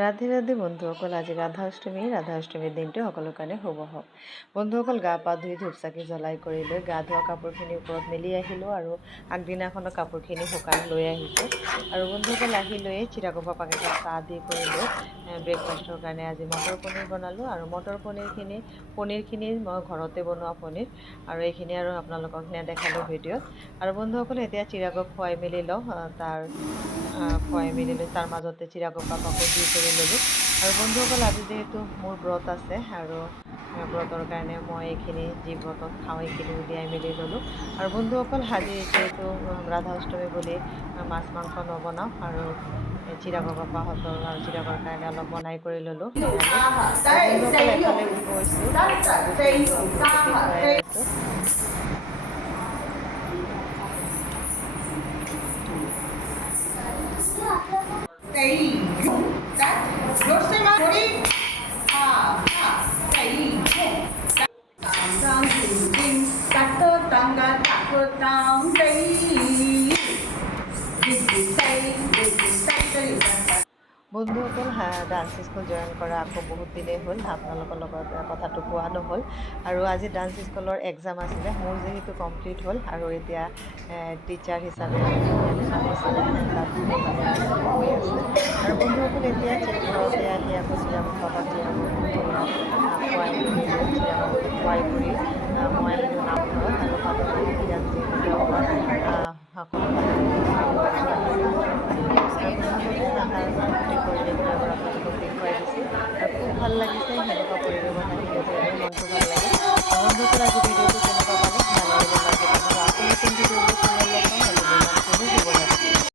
ৰাধে ৰাধে বন্ধুসকল, আজি ৰাধা অষ্টমীৰ দিনটো সকলোৰ কাৰণে শুভ হওক। বন্ধুসকল, গা পা ধুই ধূপ চাকি জ্বলাই কৰি লৈ গা ধোৱা কাপোৰখিনি ওপৰত মেলি আহিলোঁ আৰু আগদিনাখনৰ কাপোৰখিনি শুকান লৈ আহিছোঁ। আৰু বন্ধুসকল, আহি লৈয়ে চিৰাগোপা পাকেটা চাহ দি কৰি লৈ ব্ৰেকফাষ্টৰ কাৰণে আজি মটৰ পনীৰ বনালোঁ। আৰু মটৰ পনীৰখিনি মই ঘৰতে বনোৱা পনীৰ, আৰু এইখিনি আৰু আপোনালোকক নেদেখালোঁ ভিডিঅ'ত। আৰু বন্ধুসকল, এতিয়া চিৰাগক খুৱাই মেলি লওঁ। তাৰ মাজতে চিৰাগৰ পাপাকো দি কৰি ল'লোঁ। আৰু বন্ধুসকল, আজি যিহেতু মোৰ ব্ৰত আছে আৰু ব্ৰতৰ কাৰণে মই এইখিনি যি ব্ৰতত খাওঁ এইখিনি উলিয়াই মেলি ল'লোঁ। আৰু বন্ধুসকল, আজি যিহেতু ৰাধা অষ্টমী বুলি মাছ মাংস নবনাওঁ, আৰু চিৰাগৰ পাপাহঁতৰ আৰু চিৰাগৰ কাৰণে অলপ বনাই কৰি ল'লোঁ। বন্ধুসকল, এফালে গৈছোঁ আছোঁ। বন্ধুসকল, ডান্স স্কুল জইন কৰা আকৌ বহুত দিনেই হ'ল, আপোনালোকৰ লগত কথাটো কোৱা নহ'ল। আৰু আজি ডান্স স্কুলৰ এক্সাম আছিলে, মোৰ যিহেতু কমপ্লিট হ'ল আৰু এতিয়া টিচাৰ হিচাপে এডমিশ্যন হৈছিলে তাত হৈ আছে। আৰু বন্ধুসকল, এতিয়া ঘৰতে আহি আকৌ চিৰাগৰ পাপাক চিৰাগক খুৱাই মেলি লৈ চিৰাগক খুৱাই কৰি মই আহিলোঁ নামঘৰত। আৰু পাতল বিৰাগ যিহেতু দেওবাৰ সকলো